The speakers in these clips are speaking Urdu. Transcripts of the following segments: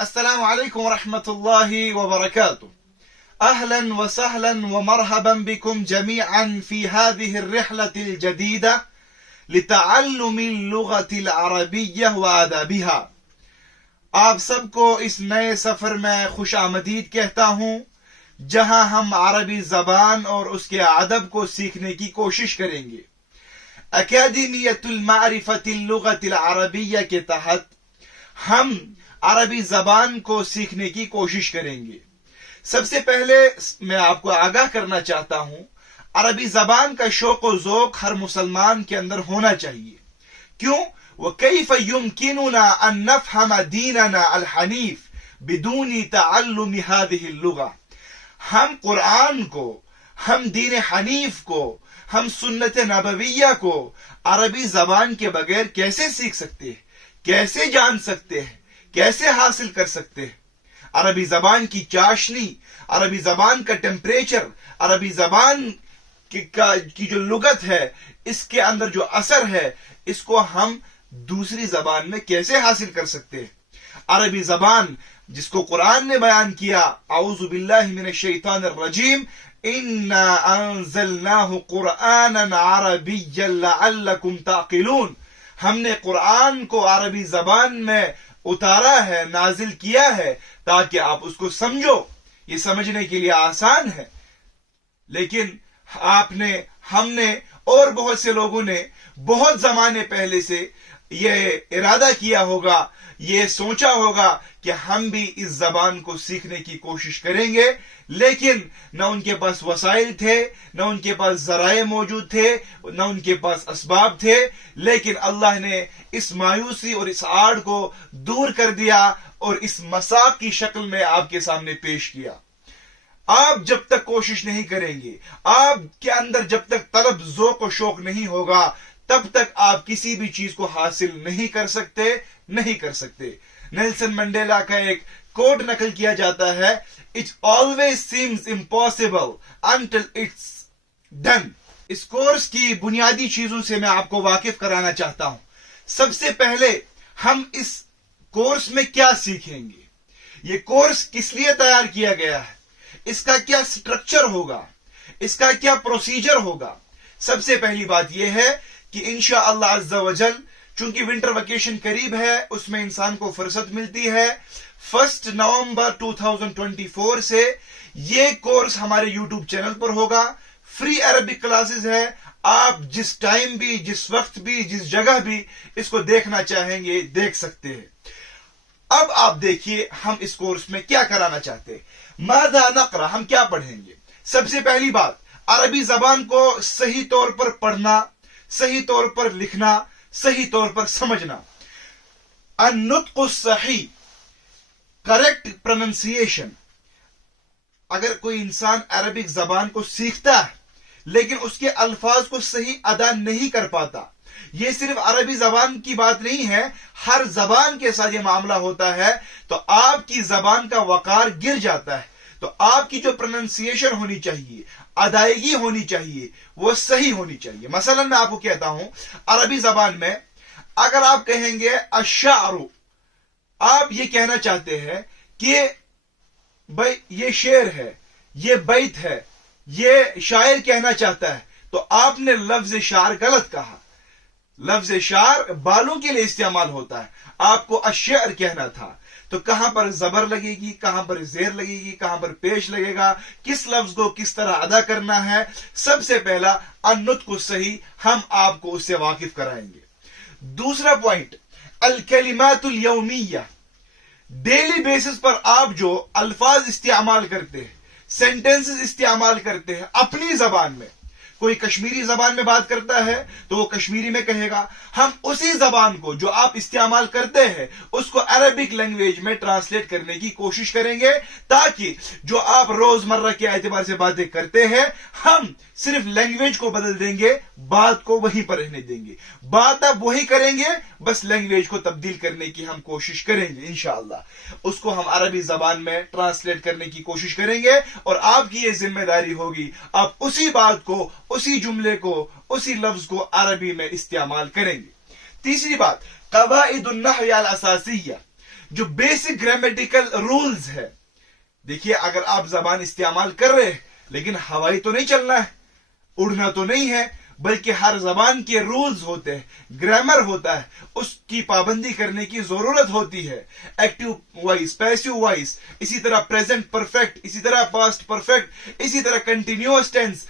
السلام عليكم ورحمة الله وبركاته. أهلا وسهلا ومرحبا بكم جميعا في هذه الرحلة الجديدة لتعلم اللغة العربية وآدابها. آپ سب کو اس نئے سفر میں خوش آمدید کہتا ہوں، جہاں ہم عربی زبان اور اس کے ادب کو سیکھنے کی کوشش کریں گے۔ اکیڈمیت المعرفت اللغت العربیہ کے تحت ہم عربی زبان کو سیکھنے کی کوشش کریں گے۔ سب سے پہلے میں آپ کو آگاہ کرنا چاہتا ہوں، عربی زبان کا شوق و ذوق ہر مسلمان کے اندر ہونا چاہیے۔ کیوں؟ وَكَيْفَ يُمْكِنُنَا أَن نَفْهَمَ دِينَنَا الْحَنِيفِ بِدُونِ تَعَلُّمِ هَذِهِ اللُّغَةِ۔ ہم قرآن کو، ہم دین حنیف کو، ہم سنت نبویہ کو عربی زبان کے بغیر کیسے سیکھ سکتے ہیں، کیسے جان سکتے ہیں، کیسے حاصل کر سکتے ہیں؟ عربی زبان کی چاشنی، عربی زبان کا ٹیمپریچر، عربی زبان کی جو لغت ہے، اس کے اندر جو اثر ہے، اس کو ہم دوسری زبان میں کیسے حاصل کر سکتے ہیں؟ عربی زبان جس کو قرآن نے بیان کیا، اعوذ باللہ من الشیطان الرجیم، اِنَّا أَنزَلْنَاهُ قُرْآنًا عَرَبِيًّا لَعَلَّكُمْ تَعْقِلُونَ۔ ہم نے قرآن کو عربی زبان میں اتارا ہے، نازل کیا ہے، تاکہ آپ اس کو سمجھو۔ یہ سمجھنے کے لیے آسان ہے، لیکن ہم نے اور بہت سے لوگوں نے بہت زمانے پہلے سے یہ ارادہ کیا ہوگا، یہ سوچا ہوگا کہ ہم بھی اس زبان کو سیکھنے کی کوشش کریں گے، لیکن نہ ان کے پاس وسائل تھے، نہ ان کے پاس ذرائع موجود تھے، نہ ان کے پاس اسباب تھے، لیکن اللہ نے اس مایوسی اور اس آڑ کو دور کر دیا اور اس مساق کی شکل میں آپ کے سامنے پیش کیا۔ آپ جب تک کوشش نہیں کریں گے، آپ کے اندر جب تک طلب، ذوق و شوق نہیں ہوگا، تب تک آپ کسی بھی چیز کو حاصل نہیں کر سکتے۔ نیلسن منڈیلا کا ایک کوٹ نقل کیا جاتا ہے، "It always seems impossible until it's done." اس کورس کی بنیادی چیزوں سے میں آپ کو واقف کرانا چاہتا ہوں۔ سب سے پہلے ہم اس کورس میں کیا سیکھیں گے، یہ کورس کس لیے تیار کیا گیا ہے، اس کا کیا سٹرکچر ہوگا، اس کا کیا پروسیجر ہوگا۔ سب سے پہلی بات یہ ہے کہ انشاءاللہ عز و جل، چونکہ ونٹر ویکیشن قریب ہے، اس میں انسان کو فرصت ملتی ہے، 1 نومبر 2024 سے یہ کورس ہمارے یوٹیوب چینل پر ہوگا۔ فری عربک کلاسز ہے، آپ جس ٹائم بھی، جس وقت بھی، جس جگہ بھی اس کو دیکھنا چاہیں گے دیکھ سکتے ہیں۔ اب آپ دیکھیے ہم اس کورس میں کیا کرانا چاہتے ہیں۔ ماذا نقرأ، ہم کیا پڑھیں گے؟ سب سے پہلی بات، عربی زبان کو صحیح طور پر پڑھنا، صحیح طور پر لکھنا، صحیح طور پر سمجھنا۔ النطق الصحیح، کریکٹ پروننسیشن۔ اگر کوئی انسان عربک زبان کو سیکھتا ہے لیکن اس کے الفاظ کو صحیح ادا نہیں کر پاتا، یہ صرف عربی زبان کی بات نہیں ہے، ہر زبان کے ساتھ یہ معاملہ ہوتا ہے، تو آپ کی زبان کا وقار گر جاتا ہے۔ تو آپ کی جو پروننسیشن ہونی چاہیے، ادائیگی ہونی چاہیے، وہ صحیح ہونی چاہیے۔ مثلا میں آپ کو کہتا ہوں، عربی زبان میں اگر آپ کہیں گے الشعر، آپ یہ کہنا چاہتے ہیں کہ بھائی یہ شعر ہے، یہ بیت ہے، یہ شاعر کہنا چاہتا ہے، تو آپ نے لفظ شعر غلط کہا۔ لفظ شعر بالوں کے لیے استعمال ہوتا ہے، آپ کو الشعر کہنا تھا۔ تو کہاں پر زبر لگے گی، کہاں پر زیر لگے گی، کہاں پر پیش لگے گا، کس لفظ کو کس طرح ادا کرنا ہے، سب سے پہلا النطق الصحیح ہم آپ کو اس سے واقف کرائیں گے۔ دوسرا پوائنٹ، الکلمات الیومیہ، ڈیلی بیسس پر آپ جو الفاظ استعمال کرتے ہیں، سینٹنسز استعمال کرتے ہیں اپنی زبان میں۔ کوئی کشمیری زبان میں بات کرتا ہے تو وہ کشمیری میں کہے گا، ہم اسی زبان کو جو آپ استعمال کرتے ہیں اس کو عربک لینگویج میں ٹرانسلیٹ کرنے کی کوشش کریں گے، تاکہ جو آپ روزمرہ کے اعتبار سے باتیں کرتے ہیں، ہم صرف لینگویج کو بدل دیں گے، بات کو وہیں پر رہنے دیں گے۔ بات آپ وہی کریں گے، بس لینگویج کو تبدیل کرنے کی ہم کوشش کریں گے انشاءاللہ۔ اس کو ہم عربی زبان میں ٹرانسلیٹ کرنے کی کوشش کریں گے، اور آپ کی یہ ذمہ داری ہوگی، آپ اسی بات کو، اسی جملے کو، اسی لفظ کو عربی میں استعمال کریں گے۔ تیسری بات، قواعد النحو الاساسیہ، جو بیسک گرامیٹیکل رولز ہے. دیکھیے اگر آپ زبان استعمال کر رہے ہیں لیکن ہوائی تو نہیں چلنا ہے, اڑنا تو نہیں ہے, بلکہ ہر زبان کے رولز ہوتے ہیں, گرامر ہوتا ہے, اس کی پابندی کرنے کی ضرورت ہوتی ہے. ایکٹیو وائس, پیسو وائس, اسی طرح پریزنٹ پرفیکٹ, اسی طرح پاسٹ پرفیکٹ, اسی طرح کنٹینیوس ٹینس.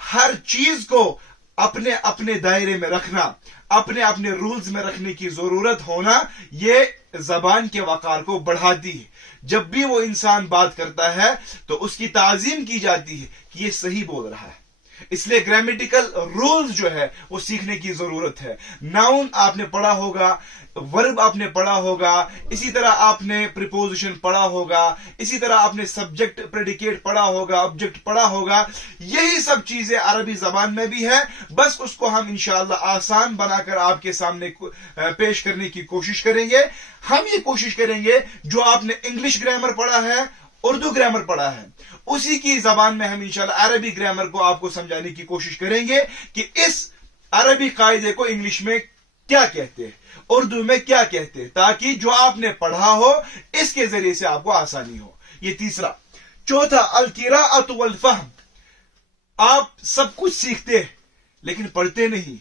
ہر چیز کو اپنے اپنے دائرے میں رکھنا, اپنے اپنے رولز میں رکھنے کی ضرورت ہونا, یہ زبان کے وقار کو بڑھاتی ہے. جب بھی وہ انسان بات کرتا ہے تو اس کی تعظیم کی جاتی ہے کہ یہ صحیح بول رہا ہے. اس لیے گرامیٹیکل رولز جو ہے وہ سیکھنے کی ضرورت ہے. ناؤن آپ نے پڑھا ہوگا, ورب آپ نے پڑھا ہوگا, اسی طرح آپ نے پریپوزیشن پڑھا ہوگا, اسی طرح آپ نے سبجیکٹ پریڈیکیٹ پڑھا ہوگا, آبجیکٹ پڑھا ہوگا. یہی سب چیزیں عربی زبان میں بھی ہے, بس اس کو ہم انشاءاللہ آسان بنا کر آپ کے سامنے پیش کرنے کی کوشش کریں گے. ہم یہ کوشش کریں گے جو آپ نے انگلش گرامر پڑھا ہے, اردو گرامر پڑھا ہے, اسی کی زبان میں ہم انشاءاللہ عربی گرامر کو آپ کو سمجھانے کی کوشش کریں گے کہ اس عربی قاعدے کو انگلش میں کیا کہتے ہیں, اردو میں کیا کہتے ہیں, تاکہ جو آپ نے پڑھا ہو اس کے ذریعے سے آپ کو آسانی ہو. یہ تیسرا. چوتھا, القراءۃ والفہم. آپ سب کچھ سیکھتے ہیں لیکن پڑھتے نہیں.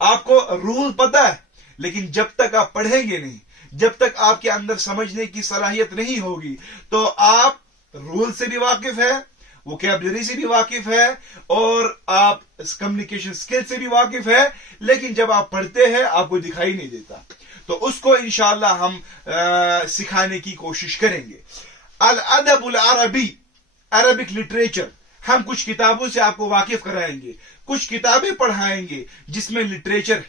آپ کو رول پتہ ہے لیکن جب تک آپ پڑھیں گے نہیں, جب تک آپ کے اندر سمجھنے کی صلاحیت نہیں ہوگی, تو آپ رول سے بھی واقف ہے, ووکیبلری سے بھی واقف ہے, اور آپ کمیونیکیشن سکل سے بھی واقف ہے, لیکن جب آپ پڑھتے ہیں آپ کو دکھائی نہیں دیتا. تو اس کو انشاءاللہ ہم سکھانے کی کوشش کریں گے. الادب العربی, عربک لٹریچر. ہم کچھ کتابوں سے آپ کو واقف کرائیں گے, کچھ کتابیں پڑھائیں گے جس میں لٹریچر,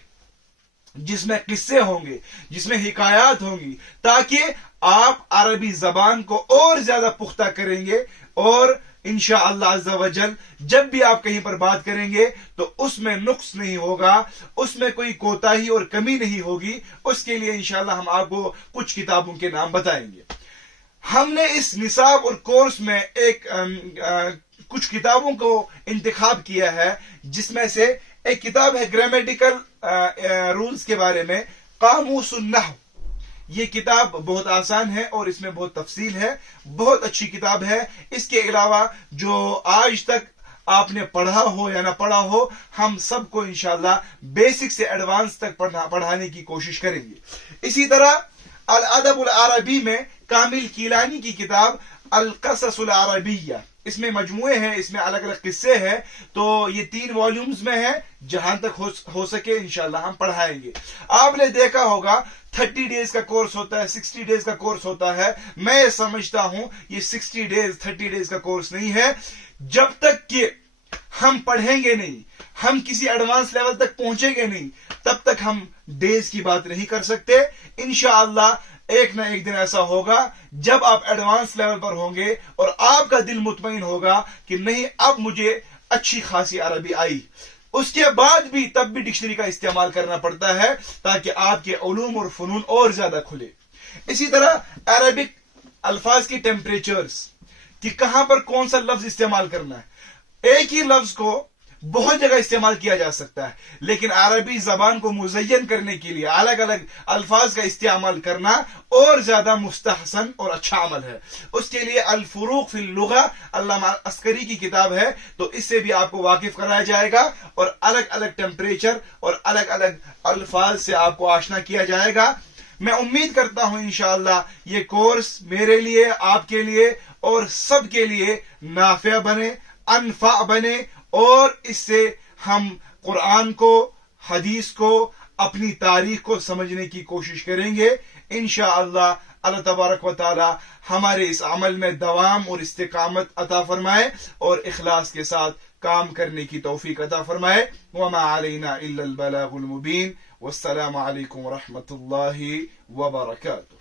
جس میں قصے ہوں گے, جس میں حکایات ہوں گی, تاکہ آپ عربی زبان کو اور زیادہ پختہ کریں گے, اور انشاءاللہ عز و جل جب بھی آپ کہیں پر بات کریں گے تو اس میں نقص نہیں ہوگا, اس میں کوئی کوتاہی اور کمی نہیں ہوگی. اس کے لیے انشاءاللہ ہم آپ کو کچھ کتابوں کے نام بتائیں گے. ہم نے اس نصاب اور کورس میں کچھ کتابوں کو انتخاب کیا ہے, جس میں سے ایک کتاب ہے گرامیٹیکل رولز کے بارے میں, قاموس النحو. یہ کتاب بہت آسان ہے اور اس میں بہت تفصیل ہے, بہت اچھی کتاب ہے. اس کے علاوہ جو آج تک آپ نے پڑھا ہو یا نہ پڑھا ہو, ہم سب کو انشاءاللہ بیسک سے ایڈوانس تک پڑھانے کی کوشش کریں گے. اسی طرح الادب العربی میں کامل کیلانی کی کتاب القصص العربیہ, اس میں مجموعے ہیں, اس میں الگ الگ قصے ہیں, تو یہ 3 والیومز میں ہے. جہاں تک ہو سکے انشاءاللہ ہم پڑھائیں گے. آپ نے دیکھا ہوگا 30 ڈیز کا کورس ہوتا ہے, 60 ڈیز کا کورس ہوتا ہے. میں یہ سمجھتا ہوں یہ 60 ڈیز 30 ڈیز کا کورس نہیں ہے. جب تک کہ ہم پڑھیں گے نہیں, ہم کسی ایڈوانس لیول تک پہنچیں گے نہیں, تب تک ہم ڈیز کی بات نہیں کر سکتے. انشاءاللہ ایک نہ ایک دن ایسا ہوگا جب آپ ایڈوانس لیول پر ہوں گے اور آپ کا دل مطمئن ہوگا کہ نہیں اب مجھے اچھی خاصی عربی آئی. اس کے بعد بھی تب بھی ڈکشنری کا استعمال کرنا پڑتا ہے تاکہ آپ کے علوم اور فنون اور زیادہ کھلے. اسی طرح عربک الفاظ کی ٹیمپریچرز, کہ کہاں پر کون سا لفظ استعمال کرنا ہے. ایک ہی لفظ کو بہت جگہ استعمال کیا جا سکتا ہے, لیکن عربی زبان کو مزین کرنے کے لیے الگ الگ الفاظ کا استعمال کرنا اور زیادہ مستحسن اور اچھا عمل ہے. اس کے لیے الفروق فی اللغہ علامہ عسکری کی کتاب ہے, تو اس سے بھی آپ کو واقف کرایا جائے گا اور الگ الگ ٹیمپریچر اور الگ الگ الفاظ سے آپ کو آشنا کیا جائے گا. میں امید کرتا ہوں انشاءاللہ یہ کورس میرے لیے, آپ کے لیے اور سب کے لیے نافع بنے, انفع بنے, اور اس سے ہم قرآن کو, حدیث کو, اپنی تاریخ کو سمجھنے کی کوشش کریں گے. انشاءاللہ اللہ تبارک و تعالی ہمارے اس عمل میں دوام اور استقامت عطا فرمائے اور اخلاص کے ساتھ کام کرنے کی توفیق عطا فرمائے. وما علینا الا البلاغ المبین. والسلام علیکم ورحمۃ اللہ وبرکاتہ.